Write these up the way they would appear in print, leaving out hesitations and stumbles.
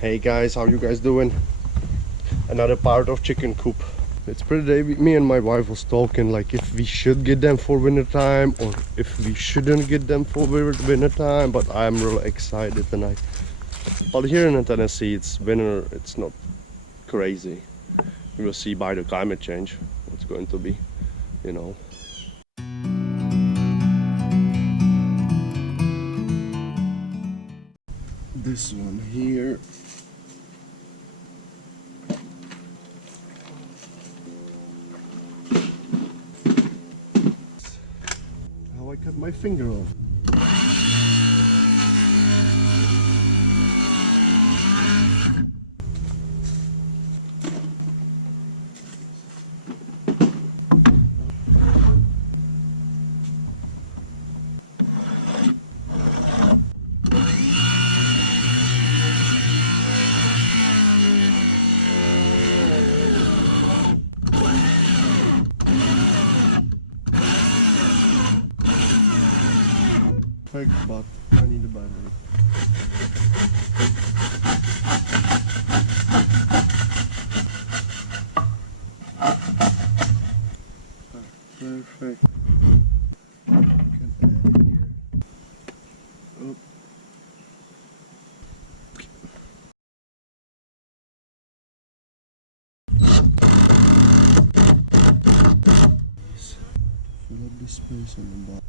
Hey guys, how you guys doing? Another part of chicken coop. It's pretty day. Me and my wife was talking like if we should get them for winter time or if we shouldn't get them for winter time. But I'm really excited tonight. But here in Tennessee, it's winter. It's not crazy. We will see by the climate change what's going to be, you know. This one here. How I cut my finger off. But I need a battery. Perfect. Can add it here. Oh. Fill up the space on the bottom.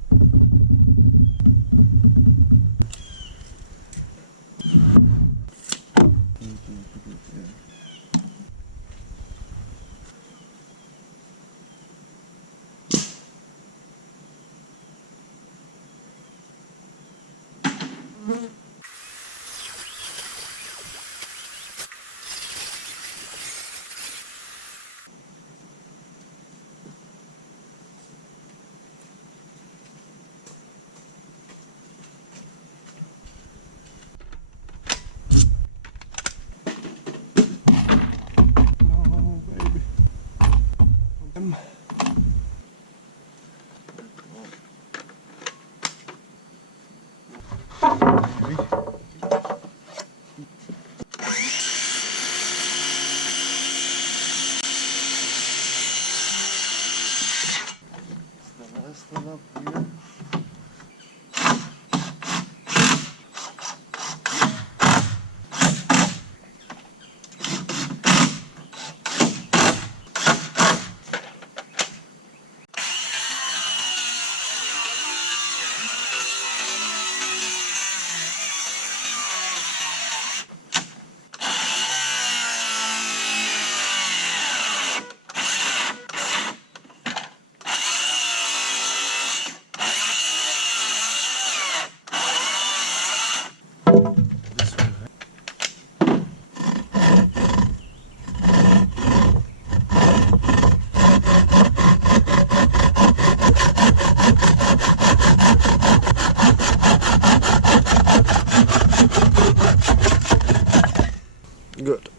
Good.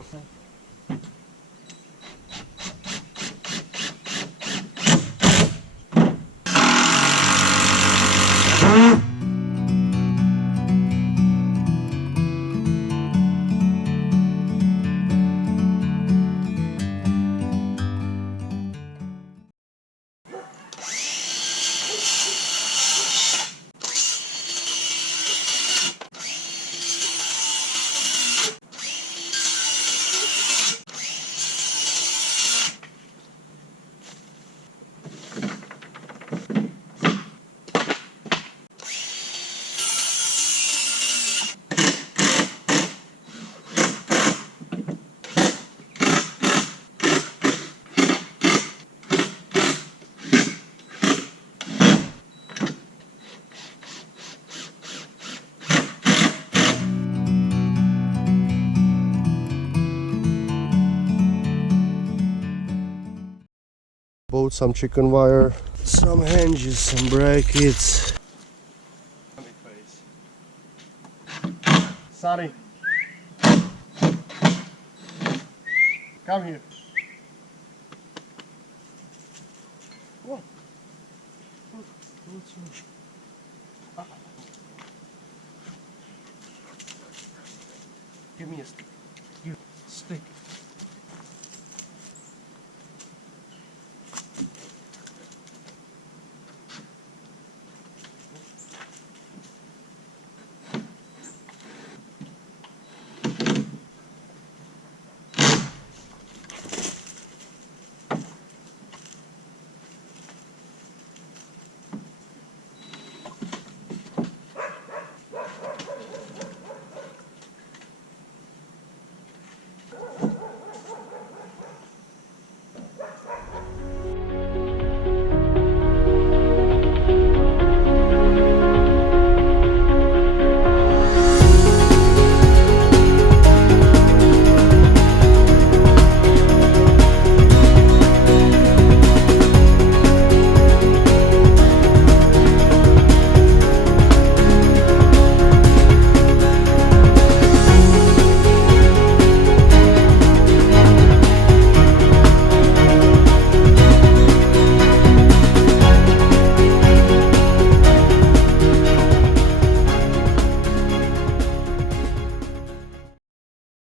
Bought some chicken wire, some hinges, some brackets. Sonny, come here. What? Give me a stick. stick.